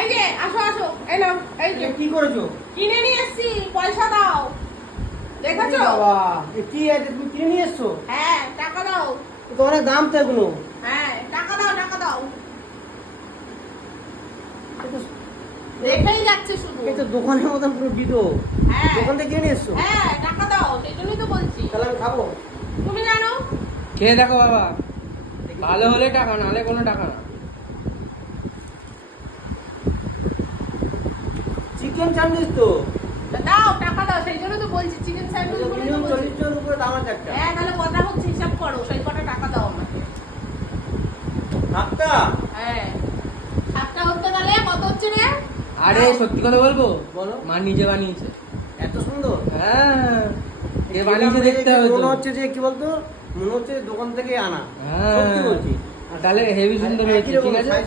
এই যে আসো আসো, এই নাও, এই যে কি করেছো? কিনে নিয়ে এসেছি, পয়সা দাও। দেখেছো? বাবা, এ কি আছে তুমি কিনে নিয়ে এসছো? হ্যাঁ, টাকা দাও। এ তো অনেক দাম তো এগুলো। হ্যাঁ, টাকা দাও, টাকা দাও। এ তো দেখেই যাচ্ছে শুধু। এই তো দোকানের মতন পুরো বিদো। হ্যাঁ। দোকান থেকে কিনে নিয়ে এসছো? হ্যাঁ, টাকা দাও, সেই জন্যই তো বলছি। তাহলে আমি খাবো। তুমি জানো? খেয়ে দেখো বাবা, ভালো হলে টাকা, নাহলে কোনো টাকা না। চিকেন স্যান্ডউইচ তো। তা দাও, টাকা দাও, সেই জন্য তো বলছি চিকেন স্যান্ডউইচ বলে তো মিনিমাম বলছি। 40 টাকার উপরে দাম আছে একটা। হ্যাঁ, তাহলে কথা হচ্ছে, হিসাব করো, সেই কটা টাকা দাও আমাকে। সাতটা? হ্যাঁ, 7টা হচ্ছে, তাহলে কত হচ্ছে রে? আরে সত্যি কথা বলবো, বলো। মা নিজে বানিয়েছে। এত সুন্দর। হ্যাঁ, কে বানিয়েছে দেখতে হবে তো। মনে হচ্ছে যে কি বলতো, মনে হচ্ছে দোকান থেকে আনা। হ্যাঁ, সত্যি বলছি। তাহলে হেভি সুন্দর হয়েছে, একই রকম ঠিক আছে। size